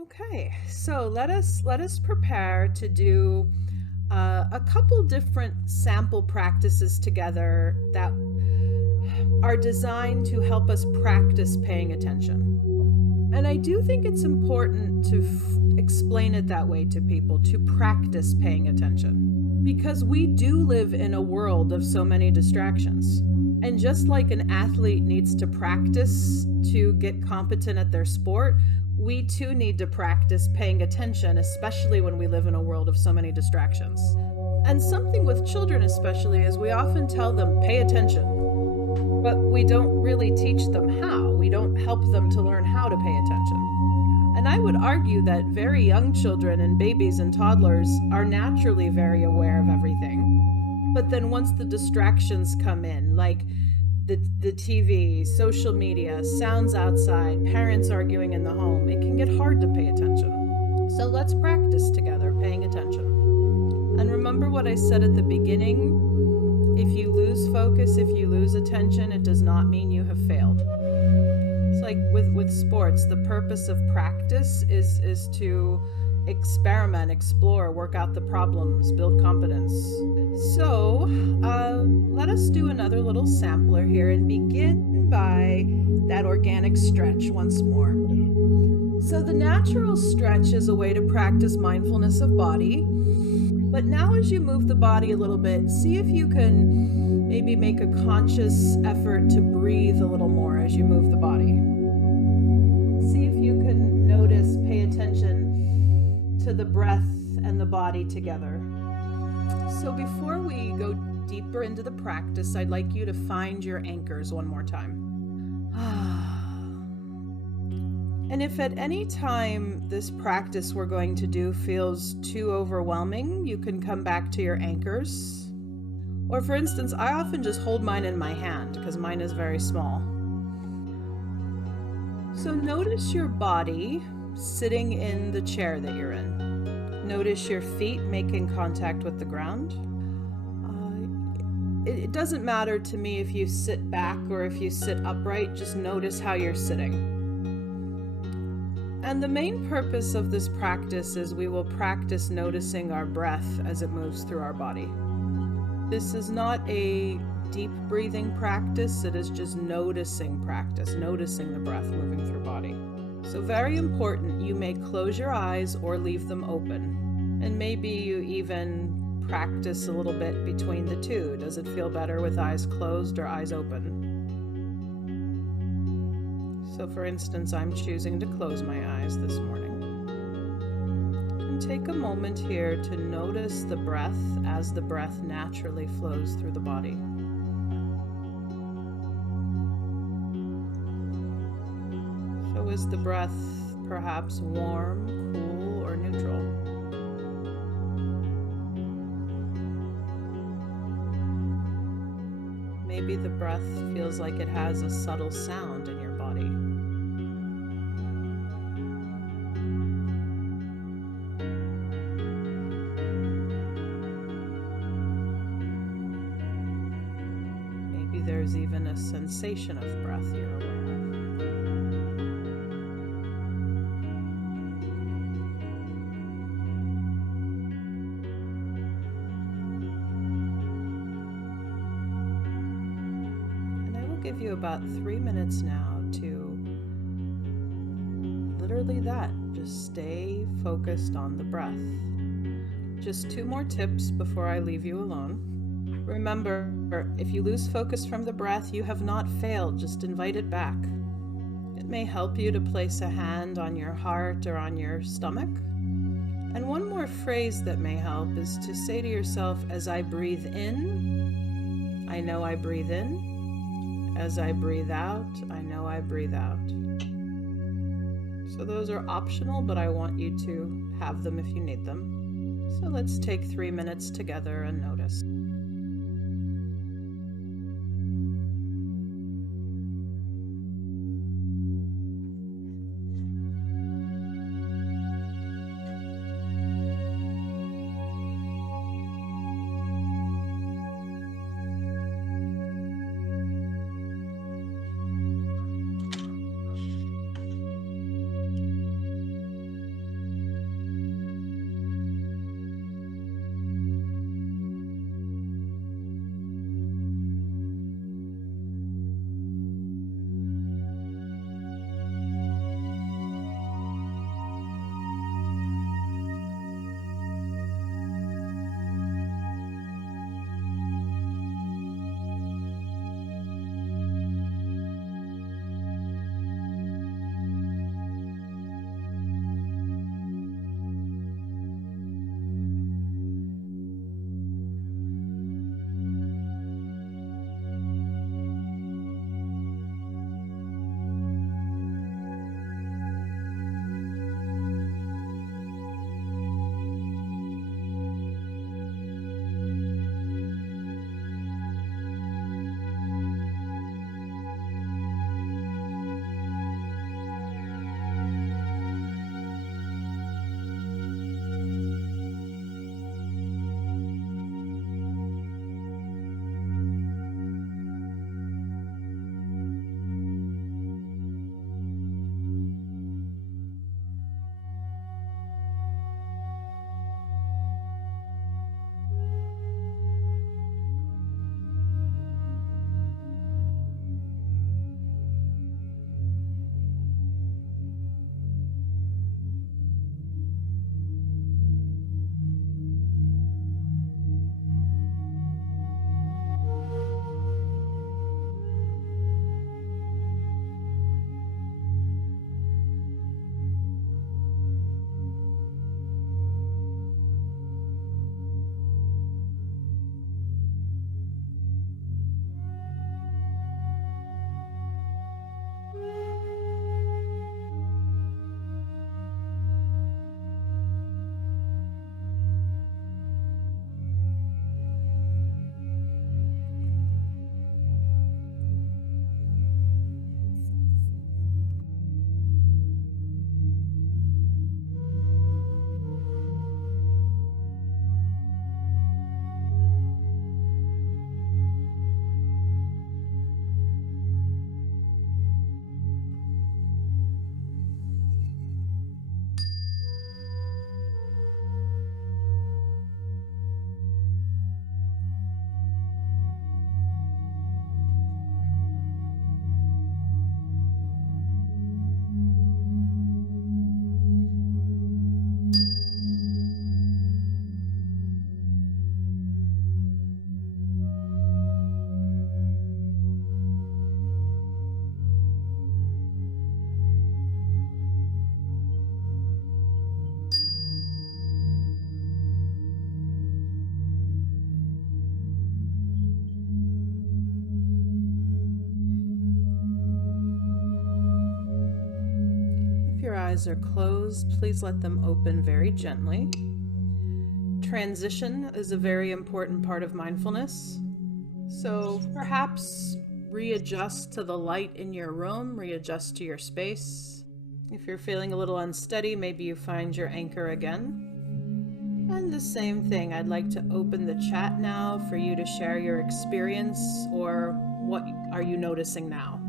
Okay, so let us prepare to do a couple different sample practices together that are designed to help us practice paying attention. And I do think it's important to explain it that way to people, to practice paying attention. Because we do live in a world of so many distractions. And just like an athlete needs to practice to get competent at their sport, we too need to practice paying attention, especially when we live in a world of so many distractions. And something with children, especially, is we often tell them, pay attention. But we don't really teach them how. We don't help them to learn how to pay attention. And I would argue that very young children and babies and toddlers are naturally very aware of everything. But then once the distractions come in, like the TV, social media, sounds outside, parents arguing in the home, it can get hard to pay attention. So let's practice together paying attention. And remember what I said at the beginning. If you lose focus, if you lose attention, it does not mean you have failed. It's like with sports, the purpose of practice is to experiment, explore, work out the problems, build competence. So let us do another little sampler here and begin by that organic stretch once more. So the natural stretch is a way to practice mindfulness of body. But now as you move the body a little bit, see if you can maybe make a conscious effort to breathe a little more as you move the body. See if you can notice, pay attention to the breath and the body together. So before we go deeper into the practice, I'd like you to find your anchors one more time. And if at any time this practice we're going to do feels too overwhelming, you can come back to your anchors. Or for instance, I often just hold mine in my hand because mine is very small. So notice your body sitting in the chair that you're in. Notice your feet making contact with the ground. It doesn't matter to me if you sit back or if you sit upright, just notice how you're sitting. And the main purpose of this practice is we will practice noticing our breath as it moves through our body. This is not a deep breathing practice, it is just noticing practice, noticing the breath moving through body. So very important, you may close your eyes or leave them open. And maybe you even practice a little bit between the two. Does it feel better with eyes closed or eyes open? So for instance, I'm choosing to close my eyes this morning. And take a moment here to notice the breath as the breath naturally flows through the body. So is the breath perhaps warm, cool, or neutral? Maybe the breath feels like it has a subtle sound in your body. Maybe there's even a sensation of breath you're aware of. Give you about 3 minutes now to literally just stay focused on the breath. Just 2 more tips before I leave you alone. Remember, if you lose focus from the breath, you have not failed, just invite it back. It may help you to place a hand on your heart or on your stomach. And one more phrase that may help is to say to yourself, as I breathe in, I know I breathe in. As I breathe out, I know I breathe out. So those are optional, but I want you to have them if you need them. So let's take 3 minutes together and notice. eyes are closed, please let them open very gently. Transition is a very important part of mindfulness. So perhaps readjust to the light in your room, readjust to your space. If you're feeling a little unsteady, maybe you find your anchor again. And the same thing, I'd like to open the chat now for you to share your experience, or what are you noticing now?